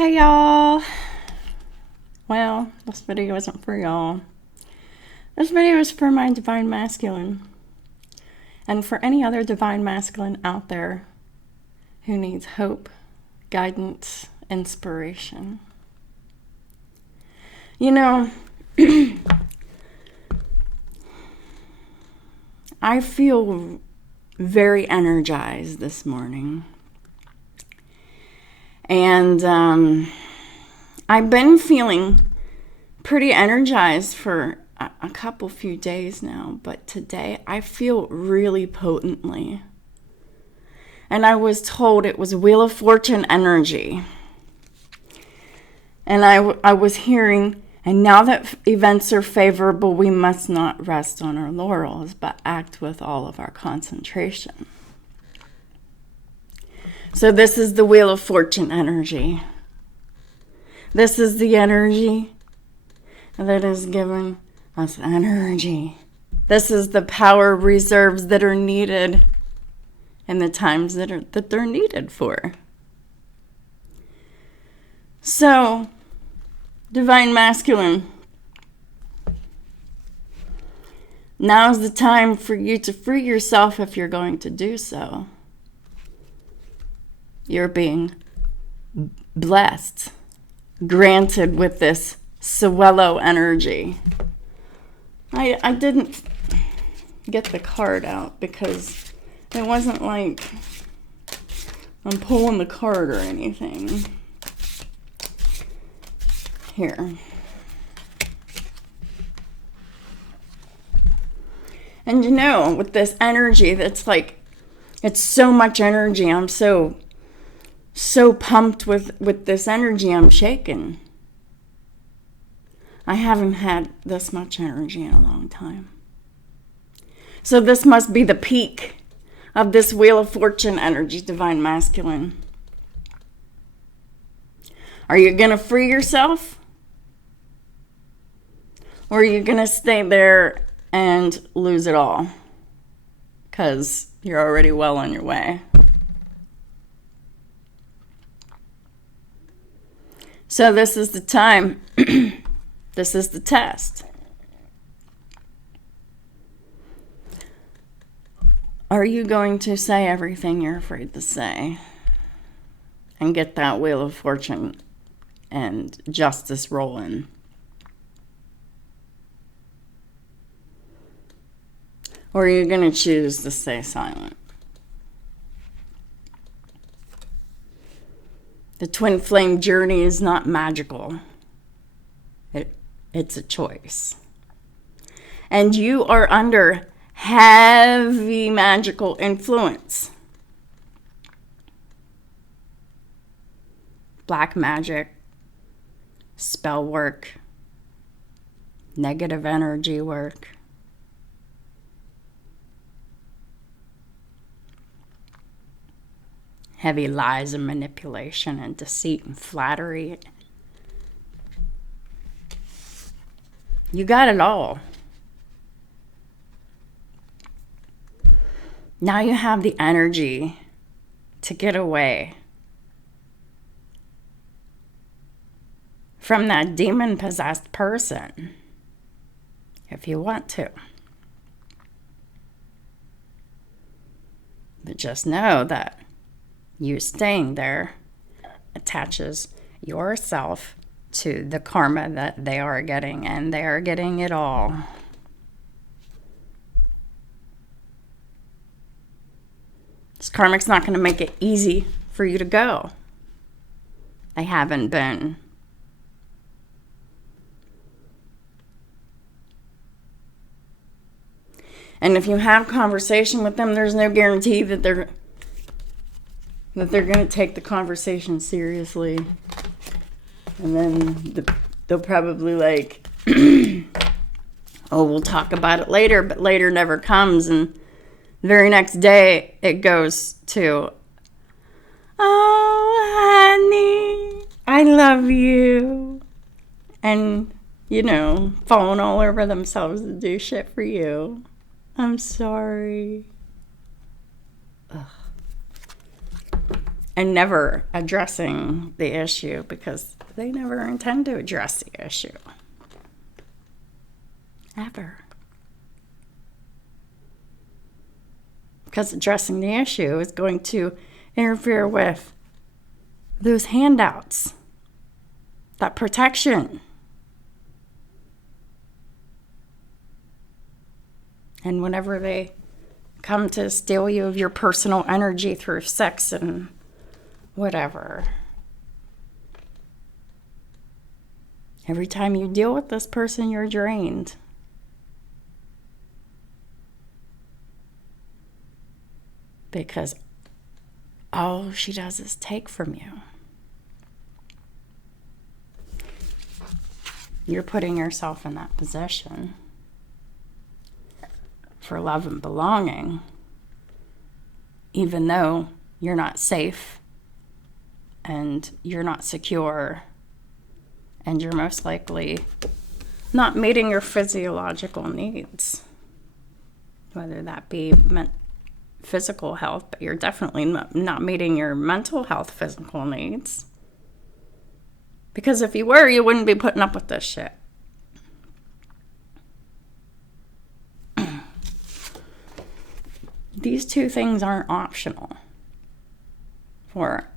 Hey y'all. Well, this video isn't for y'all. This video is for my divine masculine. And for any other divine masculine out there who needs hope, guidance, inspiration. You know, I feel very energized this morning. And I've been feeling pretty energized for a few days now, but today I feel really potently. And I was told it was Wheel of Fortune energy. And I was hearing, and now that events are favorable, we must not rest on our laurels, but act with all of our concentration. So this is the Wheel of Fortune energy. This is the energy that is given us energy. This is the power reserves that are needed in the times that they're needed for. So, divine masculine, now's the time for you to free yourself if you're going to do so. You're being blessed, granted with this Suello energy. I didn't get the card out because it wasn't like I'm pulling the card or anything. Here. And you know, with this energy, that's like, it's so much energy. I'm so pumped with this energy, I'm shaking. I haven't had this much energy in a long time. So this must be the peak of this Wheel of Fortune energy, divine masculine. Are you going to free yourself? Or are you going to stay there and lose it all? Because you're already well on your way. So this is the time. This is the test. Are you going to say everything you're afraid to say and get that Wheel of Fortune and justice rolling? Or are you going to choose to stay silent? The twin flame journey is not magical. It's a choice. And you are under heavy magical influence. Black magic, spell work, negative energy work. Heavy lies and manipulation and deceit and flattery. You got it all. Now you have the energy to get away from that demon-possessed person, if you want to. But just know that you staying there attaches yourself to the karma that they are getting, and they are getting it all. This karmic's not going to make it easy for you to go. They haven't been. And if you have conversation with them, there's no guarantee that they're going to take the conversation seriously. And then they'll probably like, oh, we'll talk about it later, but later never comes. And the very next day it goes to, oh, honey, I love you. And, you know, falling all over themselves to do shit for you. I'm sorry. Ugh. and never addressing the issue because they never intend to address the issue. Ever. Because addressing the issue is going to interfere with those handouts, that protection. And whenever they come to steal you of your personal energy through sex and whatever, every time you deal with this person, you're drained. Because all she does is take from you. You're putting yourself in that position for love and belonging, even though you're not safe and you're not secure and you're most likely not meeting your physiological needs, whether that be physical health, but you're definitely not meeting your mental health physical needs. Because if you were, you wouldn't be putting up with this shit. These two things aren't optional for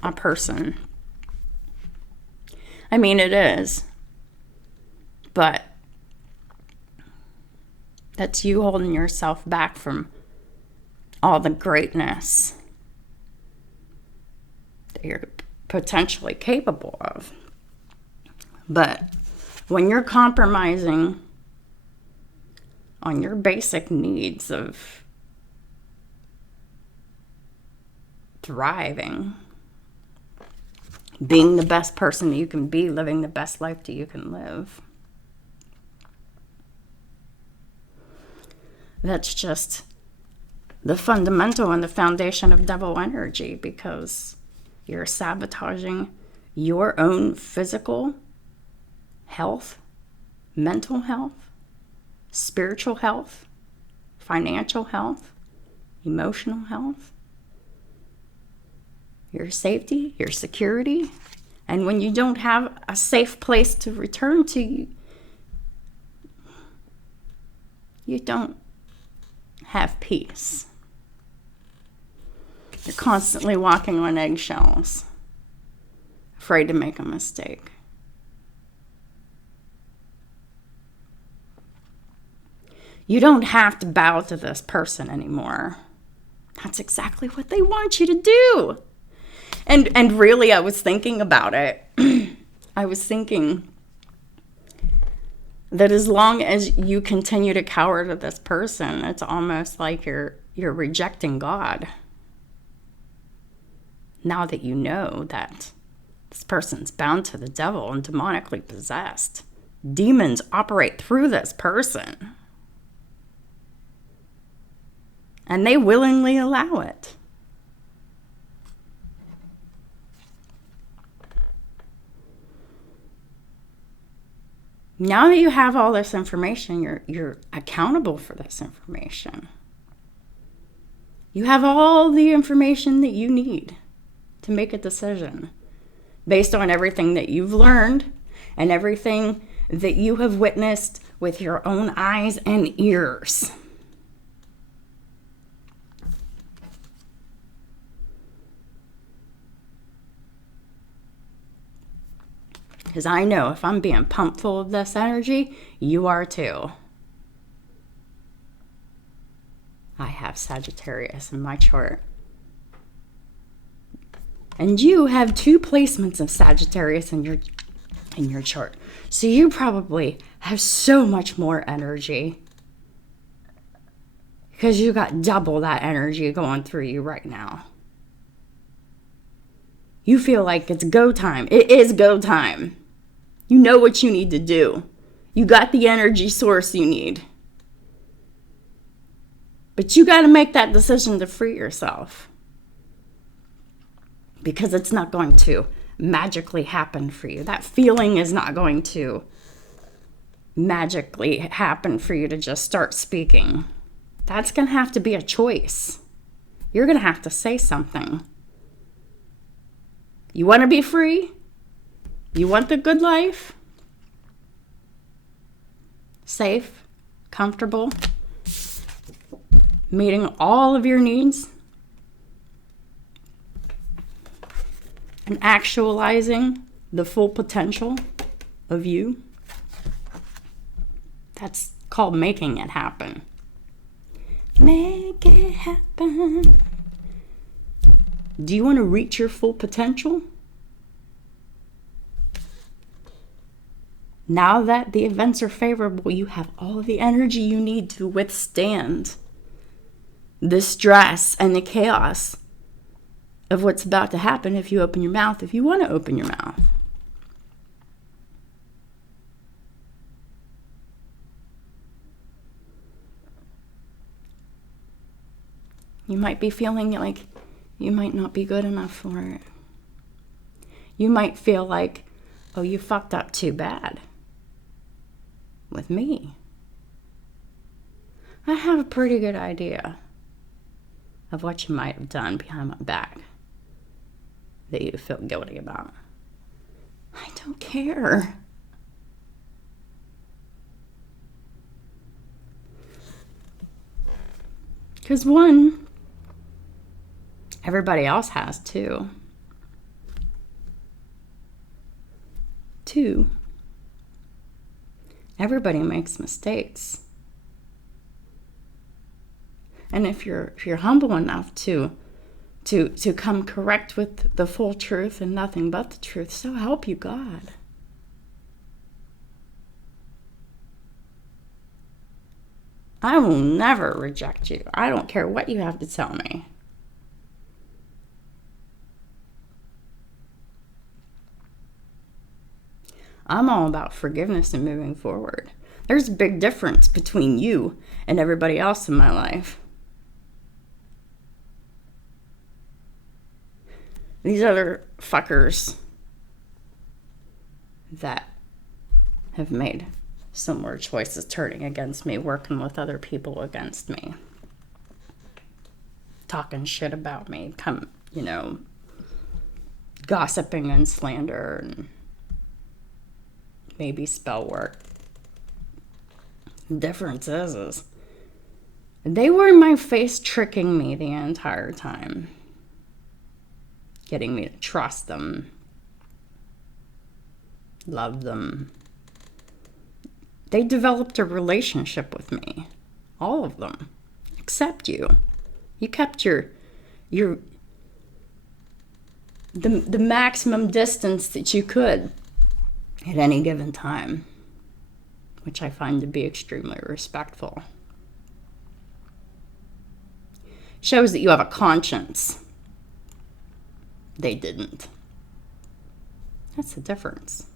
a person. I mean, it is, but that's you holding yourself back from all the greatness that you're potentially capable of. But when you're compromising on your basic needs of thriving, being the best person that you can be, living the best life that you can live, that's just the fundamental and the foundation of devil energy, because you're sabotaging your own physical health, mental health, spiritual health, financial health, emotional health, your safety, your security. And when you don't have a safe place to return to, you don't have peace. You're constantly walking on eggshells, afraid to make a mistake. You don't have to bow to this person anymore. That's exactly what they want you to do. And really, I was thinking about it. I was thinking that as long as you continue to cower to this person, it's almost like you're rejecting God. Now that you know that this person's bound to the devil and demonically possessed, demons operate through this person. And they willingly allow it. Now that you have all this information, you're accountable for this information. You have all the information that you need to make a decision based on everything that you've learned and everything that you have witnessed with your own eyes and ears. Because I know if I'm being pumped full of this energy, you are too. I have Sagittarius in my chart. And you have 2 placements of Sagittarius in your chart. So you probably have so much more energy. Because you got double that energy going through you right now. You feel like it's go time. It is go time. You know what you need to do. You got the energy source you need. But you got to make that decision to free yourself. Because it's not going to magically happen for you. That feeling is not going to magically happen for you to just start speaking. That's going to have to be a choice. You're going to have to say something. You want to be free? You want the good life? Safe, comfortable, meeting all of your needs, and actualizing the full potential of you. That's called making it happen. Make it happen. Do you want to reach your full potential? Now that the events are favorable, you have all the energy you need to withstand the stress and the chaos of what's about to happen if you open your mouth, if you want to open your mouth. You might be feeling like you might not be good enough for it. You might feel like, oh, you fucked up too bad with me. I have a pretty good idea of what you might have done behind my back that you feel guilty about. I don't care. Because one, everybody else has too. Two, everybody makes mistakes. And if you're humble enough to come correct with the full truth and nothing but the truth, so help you God. I will never reject you. I don't care what you have to tell me. I'm all about forgiveness and moving forward. There's a big difference between you and everybody else in my life. These other fuckers that have made similar choices, turning against me, working with other people against me, talking shit about me, gossiping and slander and maybe spell work. The difference is they were in my face tricking me the entire time, getting me to trust them, love them. They developed a relationship with me, all of them, except you. You kept the maximum distance that you could at any given time, which I find to be extremely respectful. Shows that you have a conscience. They didn't. That's the difference.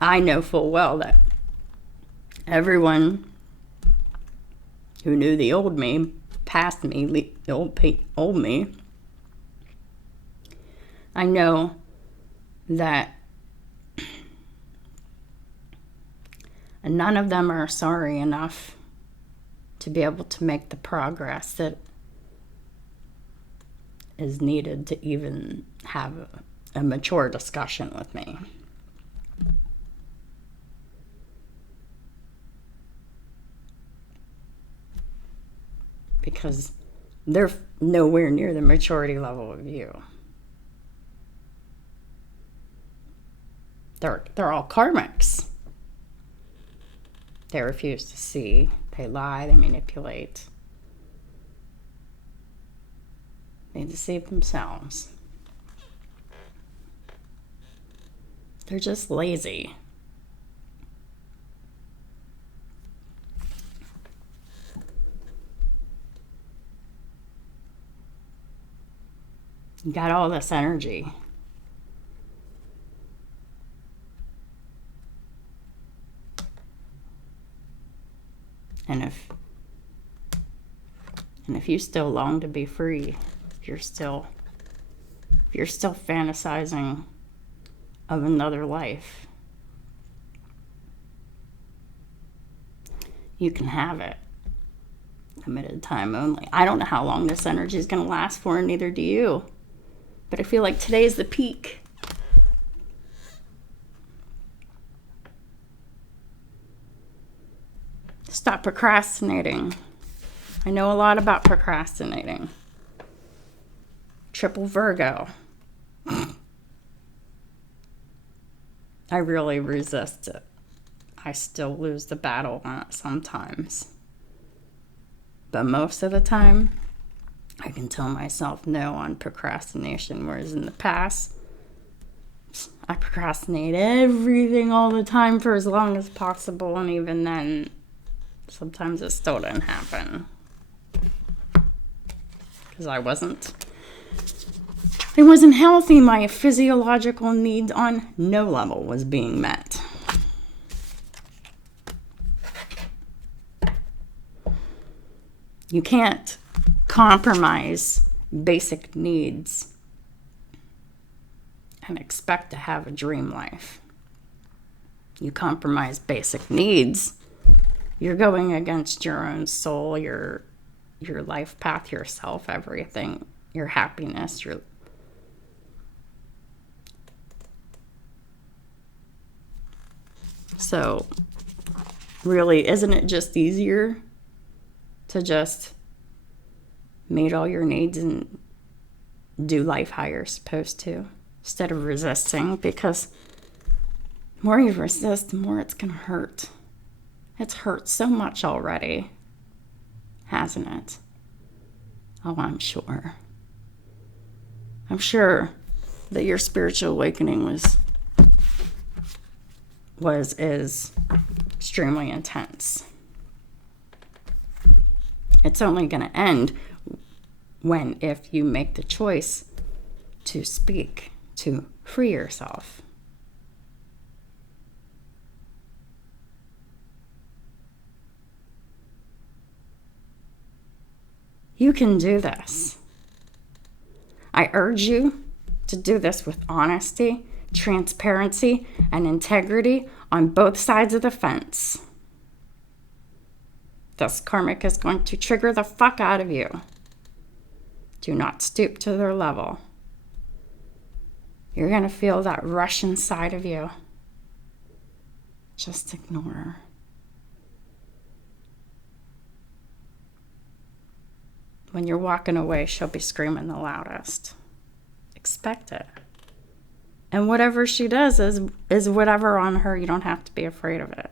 I know full well that everyone who knew the old me, past me, the old me, I know that none of them are sorry enough to be able to make the progress that is needed to even have a mature discussion with me. Because they're nowhere near the maturity level of you. They're all karmics. They refuse to see. They lie. They manipulate. They deceive themselves. They're just lazy. You got all this energy. And if you still long to be free, if you're still fantasizing of another life, you can have it. committed time only. I don't know how long this energy is going to last for, and neither do you. But I feel like today is the peak. Stop procrastinating. I know a lot about procrastinating. Triple Virgo. I really resist it. I still lose the battle on it sometimes. But most of the time, I can tell myself no on procrastination, whereas in the past, I procrastinate everything all the time for as long as possible, and even then, sometimes it still didn't happen. Because it wasn't healthy. My physiological needs on no level was being met. You can't compromise basic needs and expect to have a dream life. You compromise basic needs, you're going against your own soul, your life path, yourself, everything, your happiness, So, really, isn't it just easier to just meet all your needs and do life how you're supposed to, instead of resisting? Because the more you resist, the more it's going to hurt. It's hurt so much already, hasn't it? Oh, I'm sure. I'm sure that your spiritual awakening is extremely intense. It's only going to end if you make the choice to speak, to free yourself. You can do this. I urge you to do this with honesty, transparency, and integrity on both sides of the fence. This karmic is going to trigger the fuck out of you. Do not stoop to their level. You're going to feel that rush inside of you. Just ignore. When you're walking away, she'll be screaming the loudest. Expect it. And whatever she does is whatever on her. You don't have to be afraid of it.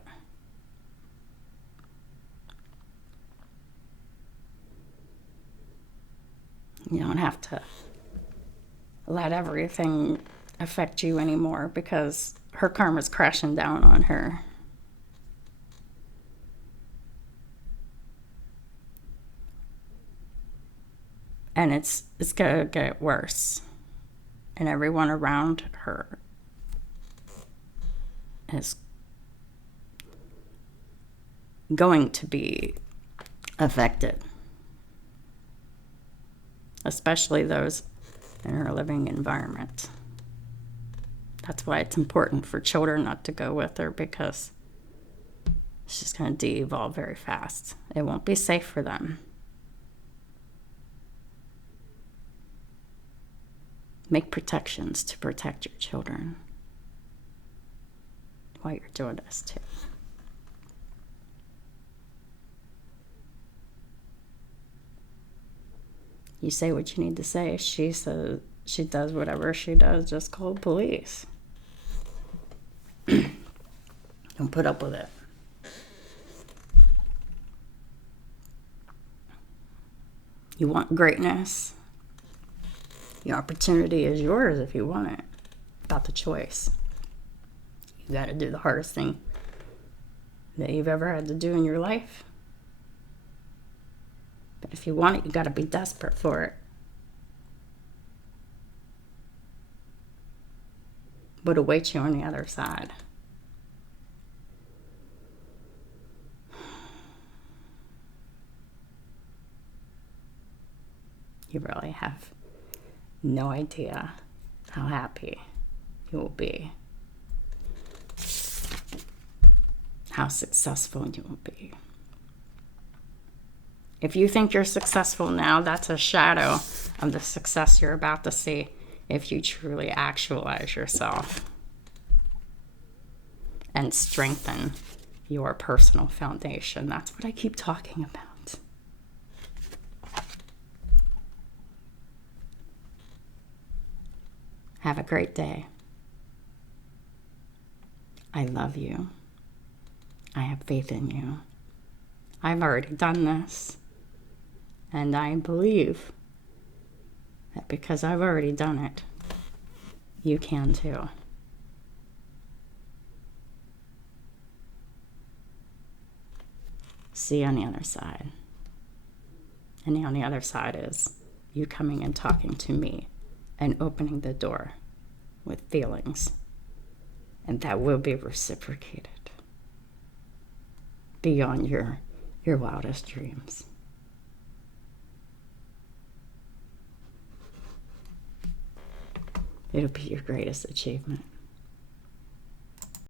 You don't have to let everything affect you anymore, because her karma's crashing down on her. And it's going to get worse. And everyone around her is going to be affected. Especially those in her living environment. That's why it's important for children not to go with her, because it's just going to de-evolve very fast. It won't be safe for them. Make protections to protect your children while you're doing this too. You say what you need to say. She says she does whatever she does. Just call the police. Don't put up with it. You want greatness. The opportunity is yours if you want it. About the choice. You got to do the hardest thing that you've ever had to do in your life. But if you want it, you got to be desperate for it. What awaits you on the other side? You really have no idea how happy you will be, how successful you will be. If you think you're successful now, that's a shadow of the success you're about to see if you truly actualize yourself and strengthen your personal foundation. That's what I keep talking about. Have a great day. I love you. I have faith in you. I've already done this. And I believe that because I've already done it, you can too. See you on the other side. And on the other side is you coming and talking to me and opening the door with feelings. And that will be reciprocated beyond your wildest dreams. It'll be your greatest achievement.